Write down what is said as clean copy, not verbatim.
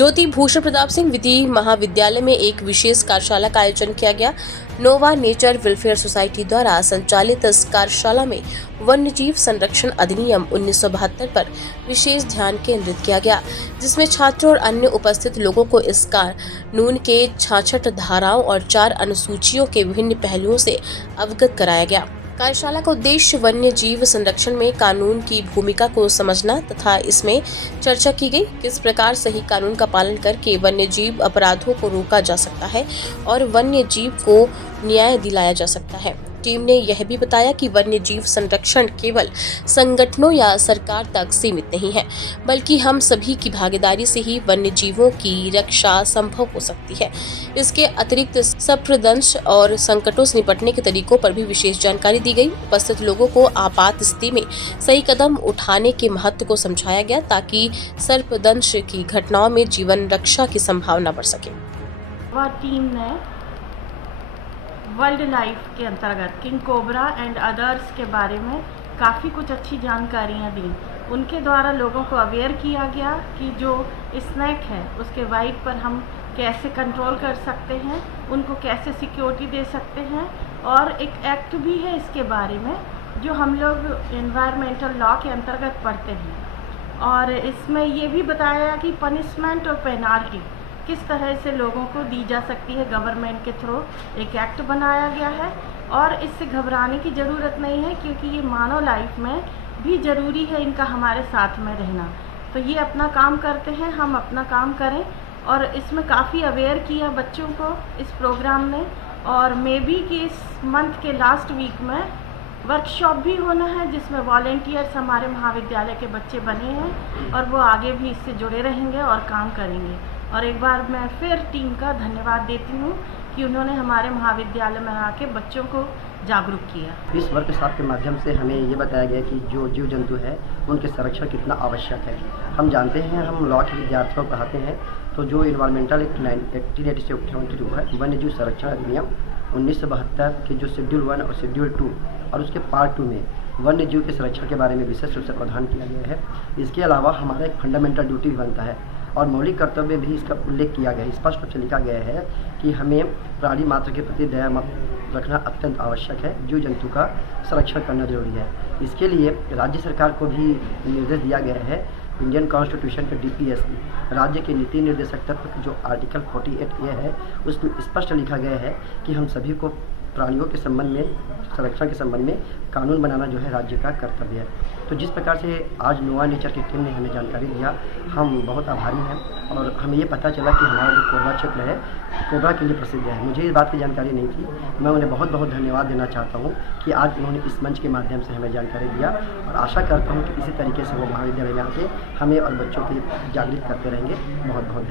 ज्योति भूषण प्रताप सिंह विधि महाविद्यालय में एक विशेष कार्यशाला का आयोजन किया गया। नोवा नेचर वेलफेयर सोसाइटी द्वारा संचालित इस कार्यशाला में वन्यजीव संरक्षण अधिनियम 1972 पर विशेष ध्यान केंद्रित किया गया, जिसमें छात्रों और अन्य उपस्थित लोगों को इस कानून के 66 धाराओं और 4 अनुसूचियों के विभिन्न पहलुओं से अवगत कराया गया। कार्यशाला का उद्देश्य वन्य जीव संरक्षण में कानून की भूमिका को समझना तथा इसमें चर्चा की गई किस प्रकार सही कानून का पालन करके वन्य जीव अपराधों को रोका जा सकता है और वन्य जीव को न्याय दिलाया जा सकता है। टीम ने यह भी बताया कि वन्य जीव संरक्षण केवल संगठनों या सरकार तक सीमित नहीं है, बल्कि हम सभी की भागीदारी से ही वन्य जीवों की रक्षा संभव हो सकती है। इसके अतिरिक्त सर्पदंश और संकटों से निपटने के तरीकों पर भी विशेष जानकारी दी गई। उपस्थित लोगों को आपात स्थिति में सही कदम उठाने के महत्व को समझाया गया ताकि सर्पदंश की घटनाओं में जीवन रक्षा की संभावना बढ़ सके। वह टीम ने वाइल्ड लाइफ के अंतर्गत किंग कोबरा एंड अदर्स के बारे में काफ़ी कुछ अच्छी जानकारियाँ दी। उनके द्वारा लोगों को अवेयर किया गया कि जो स्नैक है उसके वाइट पर हम कैसे कंट्रोल कर सकते हैं, उनको कैसे सिक्योरिटी दे सकते हैं। और एक एक्ट भी है इसके बारे में जो हम लोग एनवायरमेंटल लॉ के अंतर्गत पढ़ते हैं। और इसमें ये भी बताया कि पनिशमेंट और पेनाल्टी किस तरह से लोगों को दी जा सकती है। गवर्नमेंट के थ्रू एक एक्ट बनाया गया है और इससे घबराने की ज़रूरत नहीं है, क्योंकि ये मानव लाइफ में भी ज़रूरी है इनका हमारे साथ में रहना। तो ये अपना काम करते हैं, हम अपना काम करें। और इसमें काफ़ी अवेयर किया बच्चों को इस प्रोग्राम ने। और मे बी कि इस मंथ के लास्ट वीक में वर्कशॉप भी होना है जिसमें वॉलेंटियर्स हमारे महाविद्यालय के बच्चे बने हैं और वो आगे भी इससे जुड़े रहेंगे और काम करेंगे। और एक बार मैं फिर टीम का धन्यवाद देती हूँ कि उन्होंने हमारे महाविद्यालय में आके बच्चों को जागरूक किया। इस वर्कशॉप के माध्यम से हमें ये बताया गया कि जो जीव जंतु है उनके संरक्षण कितना आवश्यक है। हम जानते हैं, हम लॉ के विद्यार्थियों को पढ़ाते हैं, तो जो इन्वायरमेंटल एक्ट 1882 है, वन्य जीव संरक्षण अधिनियम 1972 के जो शेड्यूल 1 और शेड्यूल 2 और उसके पार्ट 2 में वन्य जीव के संरक्षण के बारे में विशेष रूप से प्रावधान किया गया है। इसके अलावा हमारा एक फंडामेंटल ड्यूटी भी बनता है और मौलिक कर्तव्य भी इसका उल्लेख किया गया है। स्पष्ट रूप से लिखा गया है कि हमें प्राणी मात्र के प्रति दया रखना अत्यंत आवश्यक है, जीव जंतु का संरक्षण करना जरूरी है। इसके लिए राज्य सरकार को भी निर्देश दिया गया है। इंडियन कॉन्स्टिट्यूशन के DPSP राज्य के नीति निर्देशक तत्व जो आर्टिकल 48A है, उसमें स्पष्ट लिखा गया है कि हम सभी को प्राणियों के संबंध में, संरक्षण के संबंध में कानून बनाना जो है राज्य का कर्तव्य है। तो जिस प्रकार से आज नोवा नेचर की टीम ने हमें जानकारी दिया, हम बहुत आभारी हैं। और हमें ये पता चला कि हमारा जो कोबरा क्षेत्र है कोबरा के लिए प्रसिद्ध है। मुझे इस बात की जानकारी नहीं थी। मैं उन्हें बहुत बहुत धन्यवाद देना चाहता हूँ कि आज उन्होंने इस मंच के माध्यम से हमें जानकारी दिया और आशा करता हूँ कि इसी तरीके से वो महाविद्यालय में आके हमें और बच्चों की जागृत करते रहेंगे। बहुत बहुत धन्यवाद।